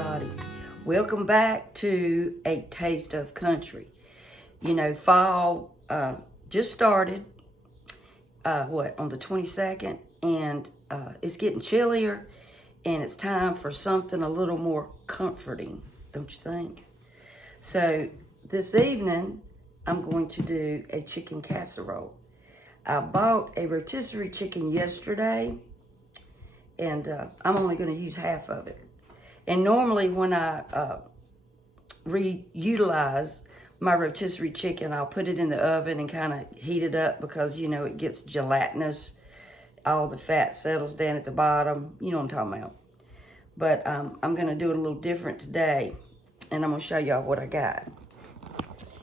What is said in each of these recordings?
everybody. Welcome back to A Taste of Country. You know, fall just started, on the 22nd, and it's getting chillier, and it's time for something a little more comforting, don't you think? So this evening, I'm going to do a chicken casserole. I bought a rotisserie chicken yesterday, and I'm only going to use half of it. And normally when I reutilize my rotisserie chicken, I'll put it in the oven and kind of heat it up because, you know, it gets gelatinous. All the fat settles down at the bottom. You know what I'm talking about. But I'm going to do it a little different today, and I'm going to show y'all what I got.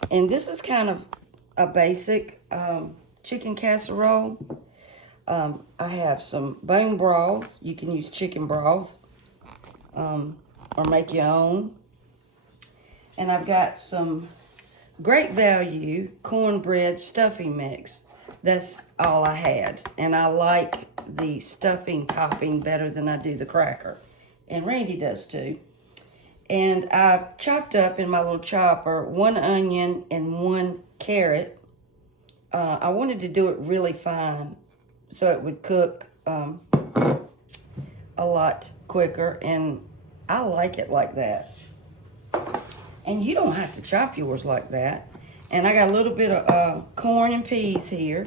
And this is kind of a basic chicken casserole. I have some bone broth. You can use chicken broth or make your own. And I've got some great value cornbread stuffing mix. That's all I had. And I like the stuffing topping better than I do the cracker. And Randy does too. And I've chopped up in my little chopper 1 onion and 1 carrot. I wanted to do it really fine so it would cook a lot quicker, and I like it like that. And you don't have to chop yours like that. And I got a little bit of corn and peas here,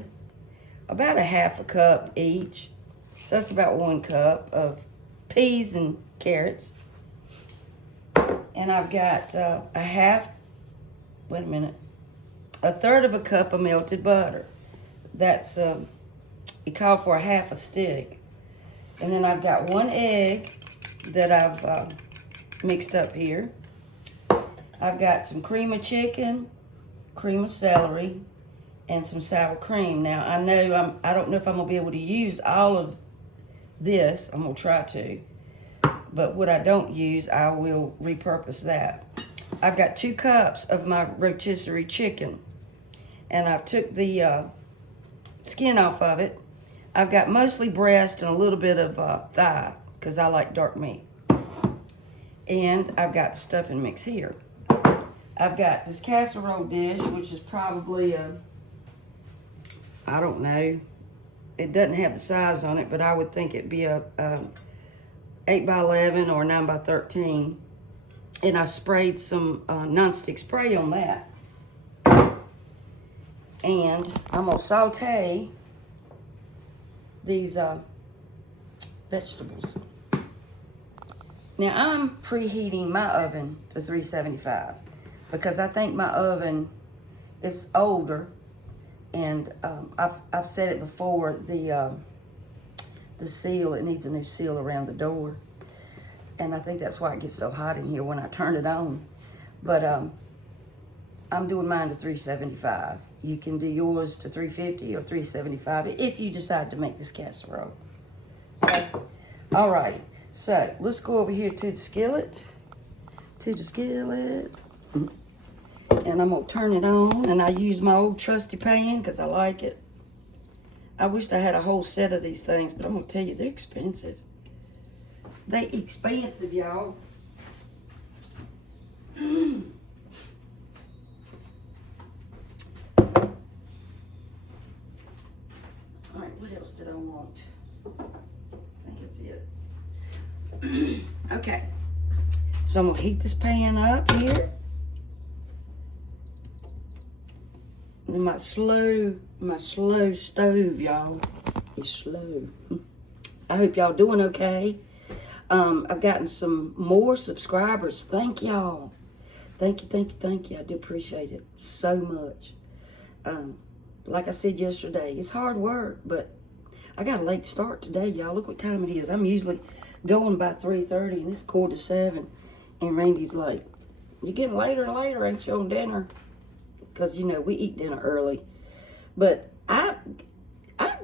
about a half a cup each. So that's about 1 cup of peas and carrots. And I've got a third of a cup of melted butter. That's, it called for a half a stick. And then I've got 1 egg that I've mixed up here. I've got some cream of chicken, cream of celery, and some sour cream. Now, I don't know if I'm going to be able to use all of this. I'm going to try to. But what I don't use, I will repurpose that. I've got 2 cups of my rotisserie chicken. And I've took the skin off of it. I've got mostly breast and a little bit of thigh, because I like dark meat. And I've got the stuffing mix here. I've got this casserole dish, which is probably I don't know. It doesn't have the size on it, but I would think it'd be a 8 by 11 or 9 by 13. And I sprayed some nonstick spray on that. And I'm going to saute these vegetables. Now, I'm preheating my oven to 375 because I think my oven is older, and I've said it before, the seal, it needs a new seal around the door, and I think that's why it gets so hot in here when I turn it on. But I'm doing mine to 375. You can do yours to 350 or 375 if you decide to make this casserole. Okay. All right. So let's go over here to the skillet. And I'm going to turn it on. And I use my old trusty pan because I like it. I wished I had a whole set of these things, but I'm going to tell you, they're expensive. They expensive, y'all. All right, what else did I want? I think it's it. Okay, so I'm gonna heat this pan up here. And my slow stove, y'all, is slow. I hope y'all doing okay. I've gotten some more subscribers. Thank y'all. Thank you. I do appreciate it so much. Like I said yesterday, it's hard work, but I got a late start today, y'all. Look what time it is. I'm usually going by 3:30, and it's 6:45. And Randy's like, "You getting later and later, ain't you, on dinner?" Because, you know, we eat dinner early. But I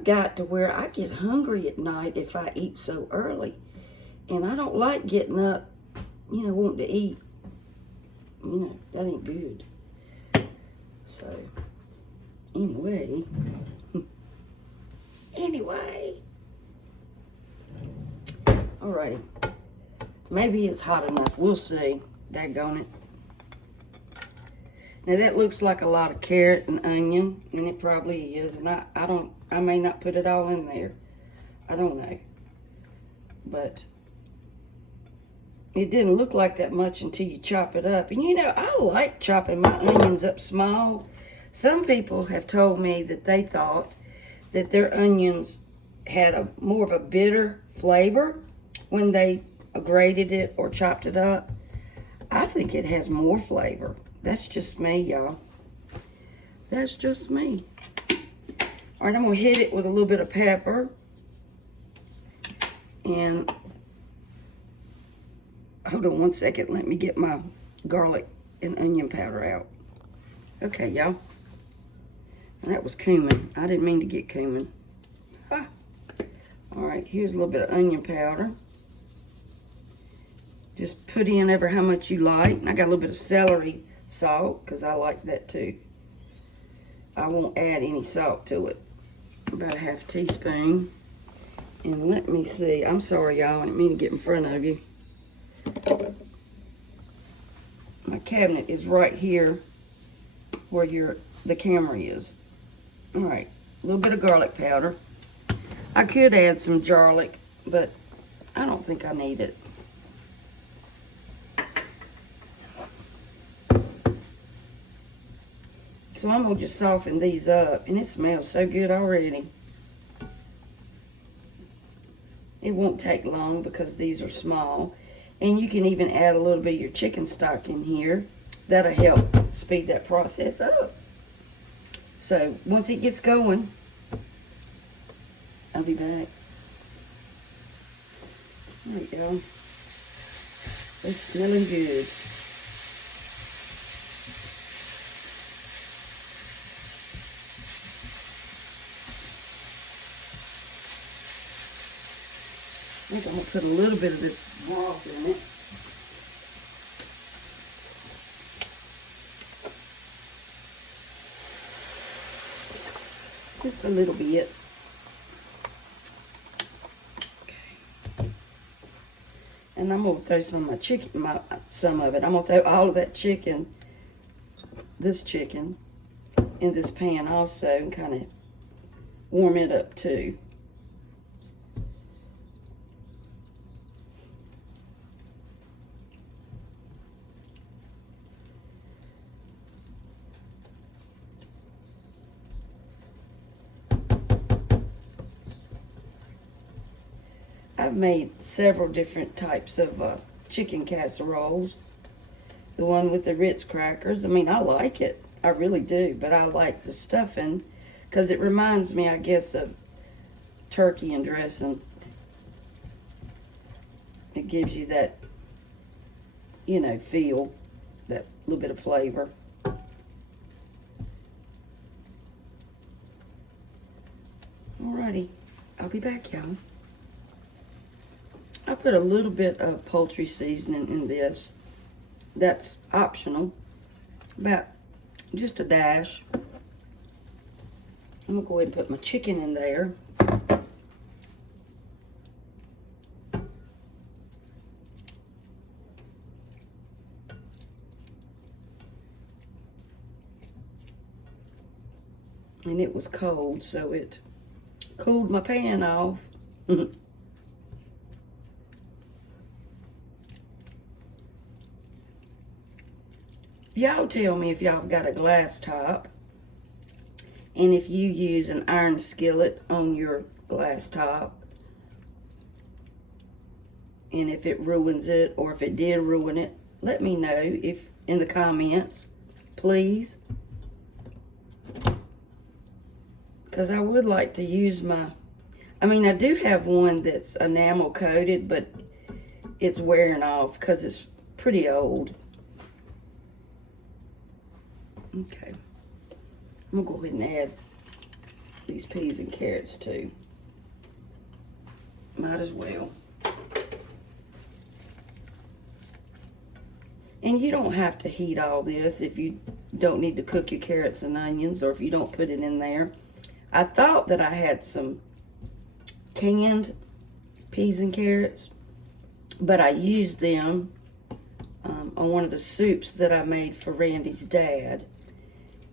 got to where I get hungry at night if I eat so early. And I don't like getting up, you know, wanting to eat. You know, that ain't good. So, anyway. Alrighty. Maybe it's hot enough. We'll see. Daggone it. Now that looks like a lot of carrot and onion, and it probably is. And I may not put it all in there. I don't know. But it didn't look like that much until you chop it up. And you know, I like chopping my onions up small. Some people have told me that they thought that their onions had more of a bitter flavor when they grated it or chopped it up. I think it has more flavor. That's just me, y'all. That's just me. All right, I'm gonna hit it with a little bit of pepper. And hold on one second. Let me get my garlic and onion powder out. Okay, y'all. And that was cumin. I didn't mean to get cumin. Ha. All right, here's a little bit of onion powder. Just put in ever how much you like. And I got a little bit of celery salt because I like that too. I won't add any salt to it. About a half teaspoon. And let me see. I'm sorry, y'all. I didn't mean to get in front of you. My cabinet is right here where the camera is. All right. A little bit of garlic powder. I could add some garlic, but I don't think I need it. So I'm going to just soften these up. And it smells so good already. It won't take long because these are small. And you can even add a little bit of your chicken stock in here. That'll help speed that process up. So once it gets going, I'll be back. There we go. It's smelling good. I think I'm going to put a little bit of this broth in it. Just a little bit. Okay. And I'm going to throw some of my chicken, some of it. I'm going to throw all of that chicken, this chicken, in this pan also and kind of warm it up too. I've made several different types of chicken casseroles. The one with the Ritz crackers, I mean, I like it. I really do, but I like the stuffing because it reminds me, I guess, of turkey and dressing. It gives you that, you know, feel, that little bit of flavor. Alrighty, I'll be back, y'all. I put a little bit of poultry seasoning in this. That's optional. About just a dash. I'm going to go ahead and put my chicken in there. And it was cold, so it cooled my pan off. Y'all tell me if y'all got a glass top and if you use an iron skillet on your glass top and if it ruins it or if it did ruin it. Let me know if in the comments, please. Because I would like to use I do have one that's enamel coated, but it's wearing off because it's pretty old. Okay, I'm gonna go ahead and add these peas and carrots too. Might as well. And you don't have to heat all this if you don't need to cook your carrots and onions or if you don't put it in there. I thought that I had some canned peas and carrots, but I used them on one of the soups that I made for Randy's dad.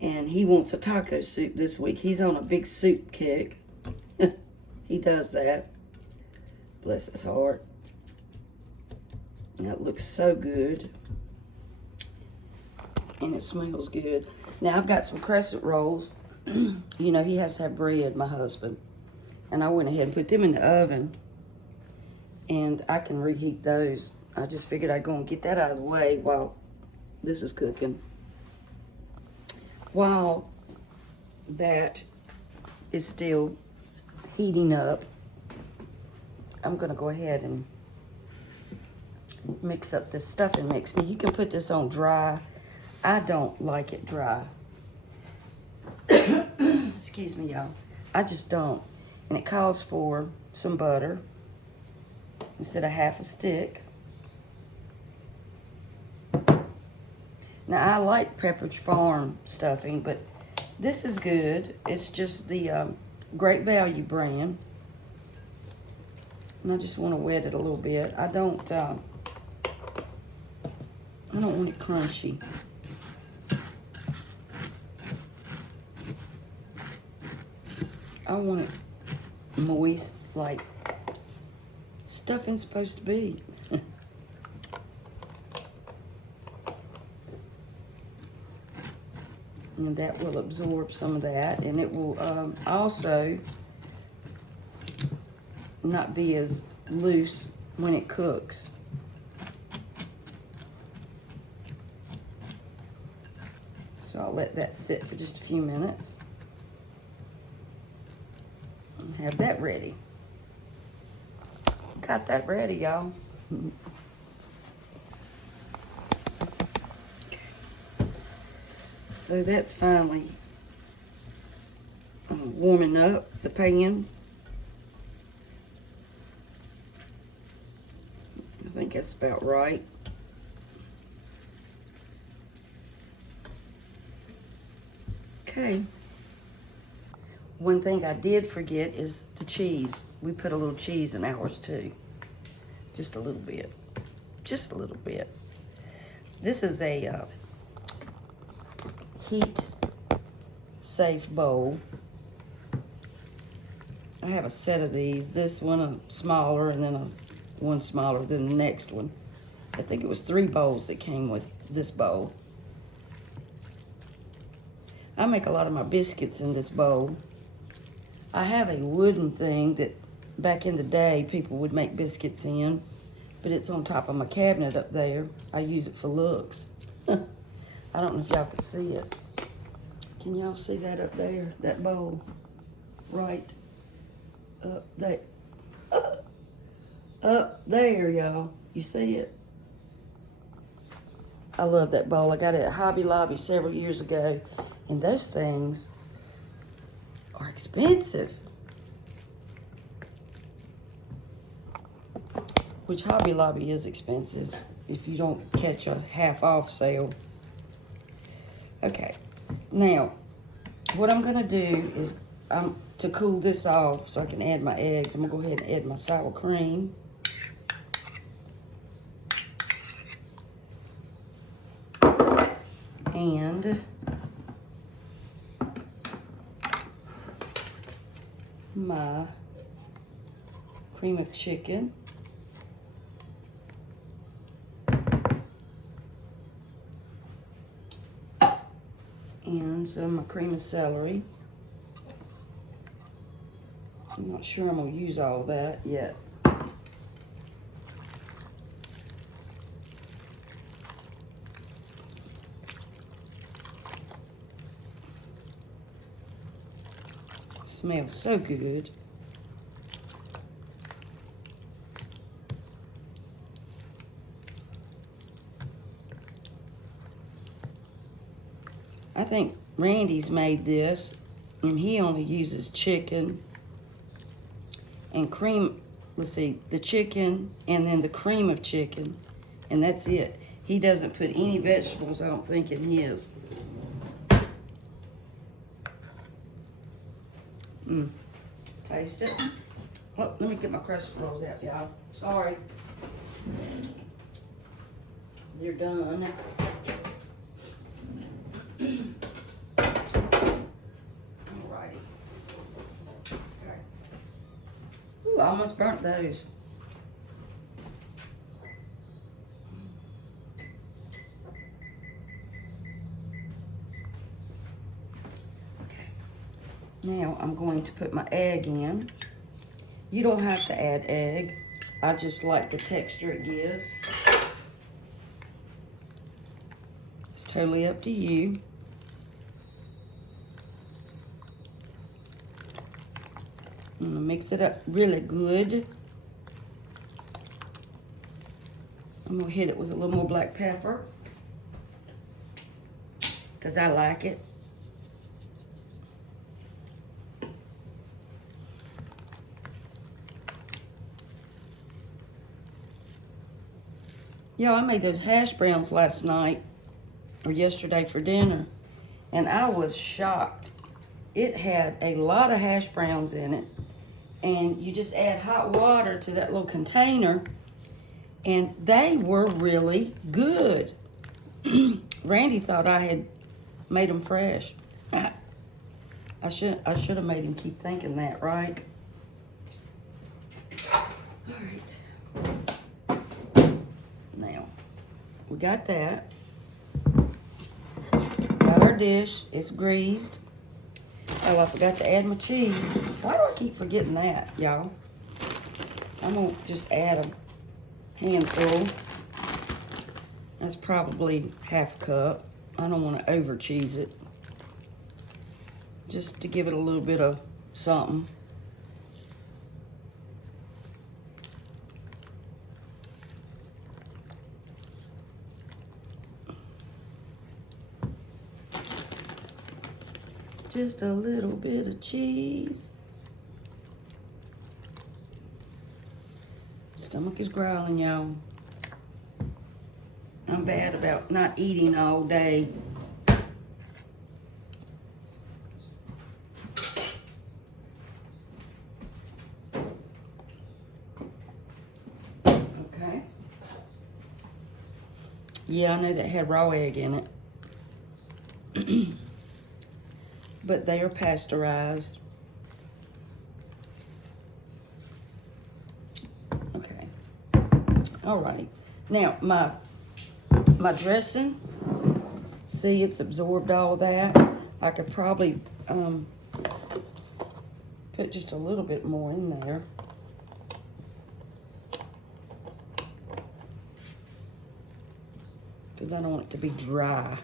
And he wants a taco soup this week. He's on a big soup kick. He does that. Bless his heart. That looks so good. And it smells good. Now I've got some crescent rolls. You know, he has to have bread, my husband. And I went ahead and put them in the oven. And I can reheat those. I just figured I'd go and get that out of the way while this is cooking. While that is still heating up, I'm gonna go ahead and mix up this stuffing mix. Now you can put this on dry. I don't like it dry. Excuse me, y'all. I just don't. And it calls for some butter instead of half a stick. Now, I like Pepperidge Farm stuffing, but this is good. It's just the Great Value brand. And I just want to wet it a little bit. I don't want it crunchy. I want it moist, like stuffing's supposed to be. And that will absorb some of that, and it will also not be as loose when it cooks. So I'll let that sit for just a few minutes and have that ready. Got that ready, y'all. So that's finally warming up the pan. I think that's about right. Okay. One thing I did forget is the cheese. We put a little cheese in ours too. Just a little bit. Just a little bit. This is a heat-safe bowl. I have a set of these. This one a smaller, and then one smaller than the next one. I think it was 3 bowls that came with this bowl. I make a lot of my biscuits in this bowl. I have a wooden thing that back in the day people would make biscuits in, but it's on top of my cabinet up there. I use it for looks. I don't know if y'all can see it. Can y'all see that up there? That bowl? Right up there. Up there, y'all. You see it? I love that bowl. I got it at Hobby Lobby several years ago. And those things are expensive. Which Hobby Lobby is expensive if you don't catch a half-off sale. Okay, now, what I'm gonna do is, to cool this off so I can add my eggs, I'm gonna go ahead and add my sour cream. And my cream of chicken. And some of my cream of celery. I'm not sure I'm going to use all that yet. Smells so good. I think Randy's made this, and he only uses chicken and cream. Let's see, the chicken and then the cream of chicken, and that's it. He doesn't put any vegetables, I don't think, in his. Taste it. Oh, let me get my crescent rolls out, y'all. Sorry. They're done. Alrighty. Okay. Ooh, I almost burnt those. Okay. Now I'm going to put my egg in. You don't have to add egg. I just like the texture it gives. It's totally up to you. I'm gonna mix it up really good. I'm gonna hit it with a little more black pepper because I like it. Yeah, I made those hash browns last night or yesterday for dinner, and I was shocked. It had a lot of hash browns in it, and you just add hot water to that little container, and they were really good. Randy thought I had made them fresh. I should have made him keep thinking that, right? All right. Now, we got that. Got our dish. It's greased. Oh, I forgot to add my cheese. Why do I keep forgetting that, y'all? I'm going to just add a handful. That's probably half a cup. I don't want to over cheese it. Just to give it a little bit of something. Just a little bit of cheese. Stomach is growling, y'all. I'm bad about not eating all day. Okay. Yeah, I know that had raw egg in it. But they are pasteurized. Okay. Alrighty. Now, my dressing, see, it's absorbed all of that. I could probably put just a little bit more in there. Because I don't want it to be dry.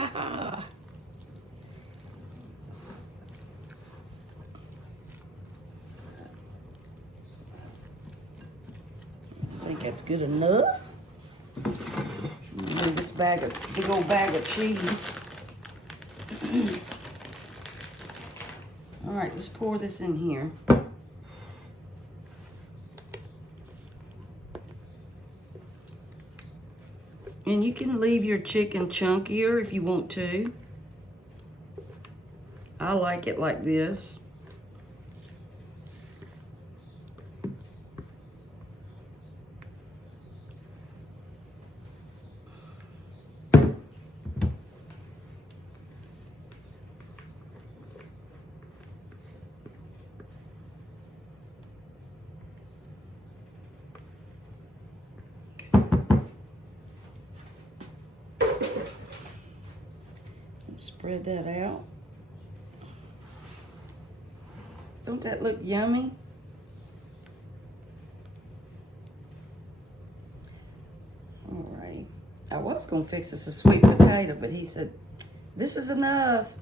I think that's good enough. Move this big old bag of cheese. All right, let's pour this in here. And you can leave your chicken chunkier if you want to. I like it like this. Spread that out. Don't that look yummy? Alrighty. I was gonna fix us a sweet potato, but he said, this is enough.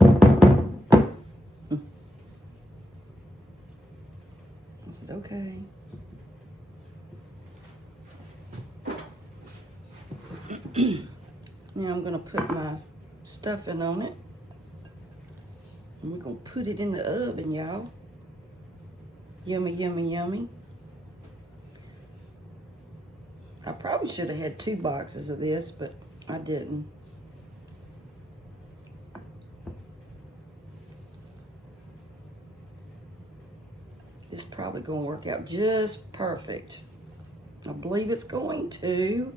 I said, okay. Now I'm gonna put my stuffing on it. And we're gonna put it in the oven, y'all. Yummy, yummy, yummy. I probably should have had 2 boxes of this, but I didn't. This is probably going to work out just perfect. I believe it's going to.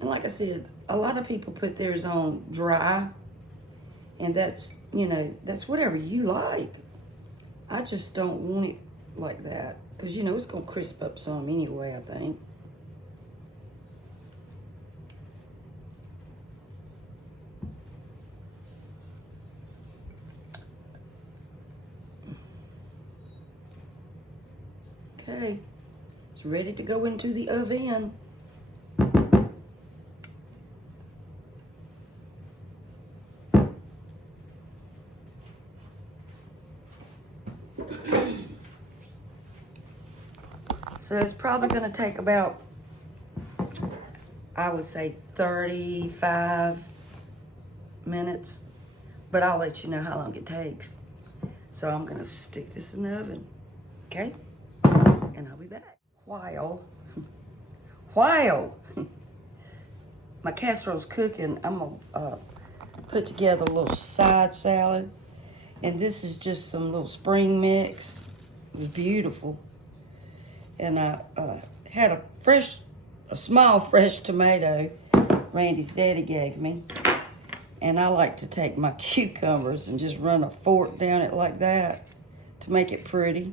And like I said, a lot of people put theirs on dry, and that's, you know, that's whatever you like. I just don't want it like that, because, you know, it's going to crisp up some anyway, I think. Okay, it's ready to go into the oven. So it's probably going to take about, I would say 35 minutes, but I'll let you know how long it takes. So I'm going to stick this in the oven, okay? And I'll be back. While my casserole's cooking, I'm going to put together a little side salad. And this is just some little spring mix. It was beautiful. And I had a small fresh tomato Randy's daddy gave me. And I like to take my cucumbers and just run a fork down it like that to make it pretty.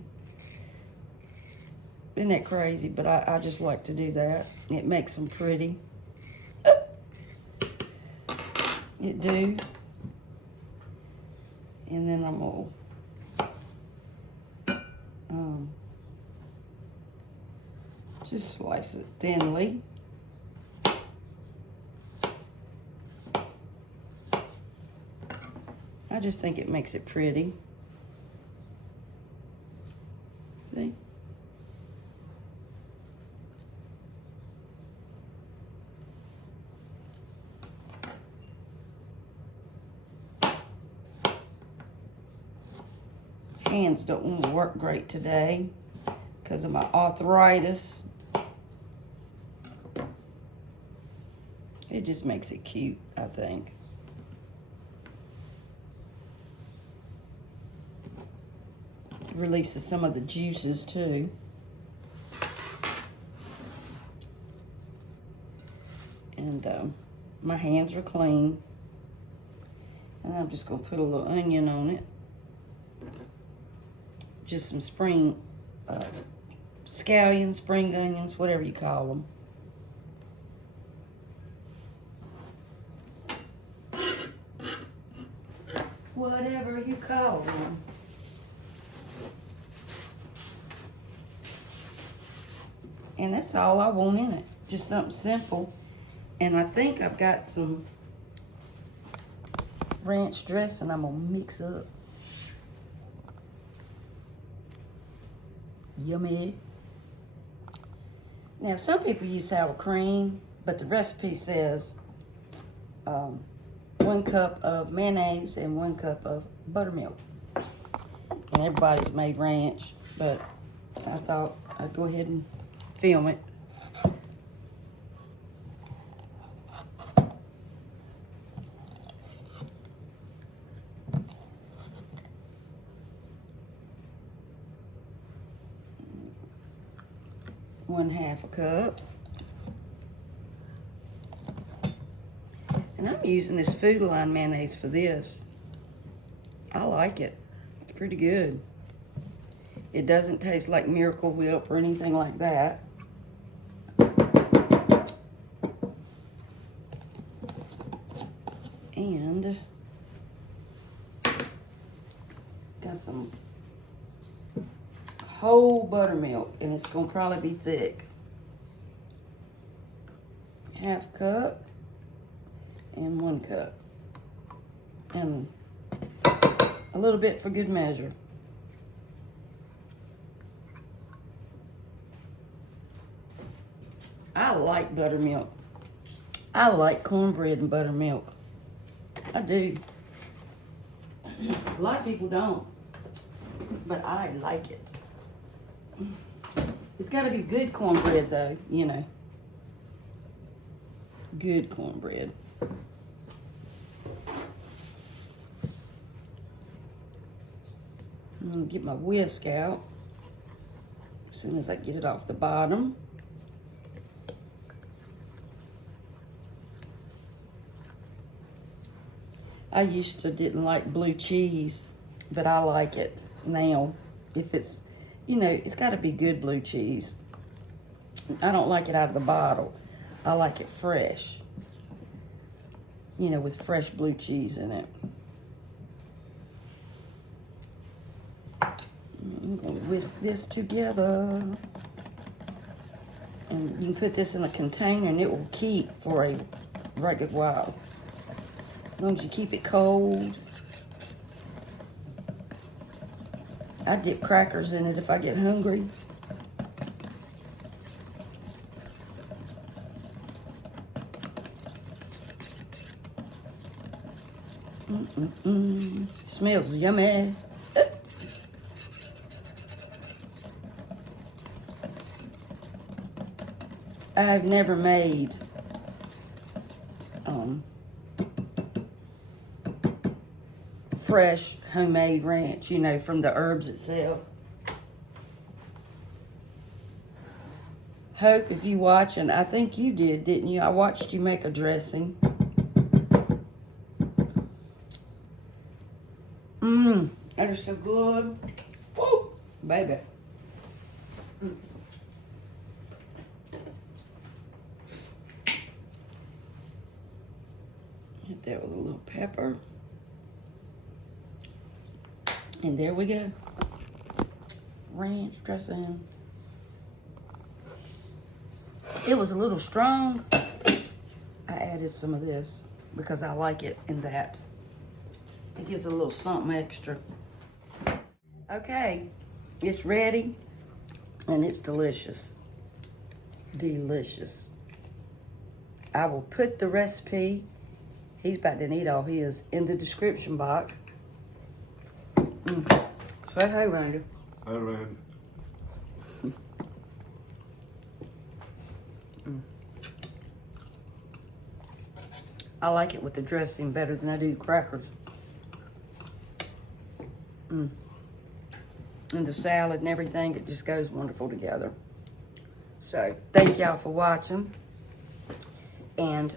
Isn't that crazy? But I just like to do that. It makes them pretty. It do. And then I'm gonna just slice it thinly. I just think it makes it pretty. See? Hands don't want to work great today because of my arthritis. It just makes it cute, I think. Releases some of the juices too. And my hands are clean. And I'm just gonna put a little onion on it. Just some spring scallions, spring onions, whatever you call them. Whatever you call them. And that's all I want in it. Just something simple. And I think I've got some ranch dressing I'm gonna mix up. Yummy. Now, some people use sour cream, but the recipe says 1 cup of mayonnaise and 1 cup of buttermilk. And everybody's made ranch, but I thought I'd go ahead and film it. One-half a cup. And I'm using this Food Line mayonnaise for this. I like it. It's pretty good. It doesn't taste like Miracle Whip or anything like that. And got some whole buttermilk, and it's gonna probably be thick. 1/2 cup and 1 cup. And a little bit for good measure. I like buttermilk. I like cornbread and buttermilk. I do. A lot of people don't, but I like it. It's got to be good cornbread, though, you know. Good cornbread. I'm going to get my whisk out as soon as I get it off the bottom. I used to didn't like blue cheese, but I like it now. If it's, you know, it's got to be good blue cheese. I don't like it out of the bottle. I like it fresh. You know, with fresh blue cheese in it. I'm going to whisk this together. And you can put this in a container and it will keep for a right good while. As long as you keep it cold. I dip crackers in it if I get hungry. Smells yummy. I've never made fresh homemade ranch, you know, from the herbs itself. Hope, if you watching, I think you did, didn't you? I watched you make a dressing. That is so good. Woo, baby. Hit that with a little pepper. And there we go. Ranch dressing. It was a little strong. I added some of this because I like it in that. It gives a little something extra. Okay, it's ready and it's delicious. Delicious. I will put the recipe, he's about to eat all his, in the description box. Say hey, Randy. Hi, Randy. I like it with the dressing better than I do the crackers. And the salad and everything, it just goes wonderful together. So, thank y'all for watching. And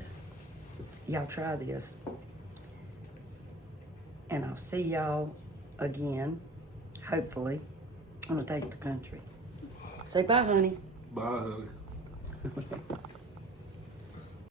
y'all try this. And I'll see y'all again, hopefully, on A Taste of Country. Say bye, honey. Bye, honey.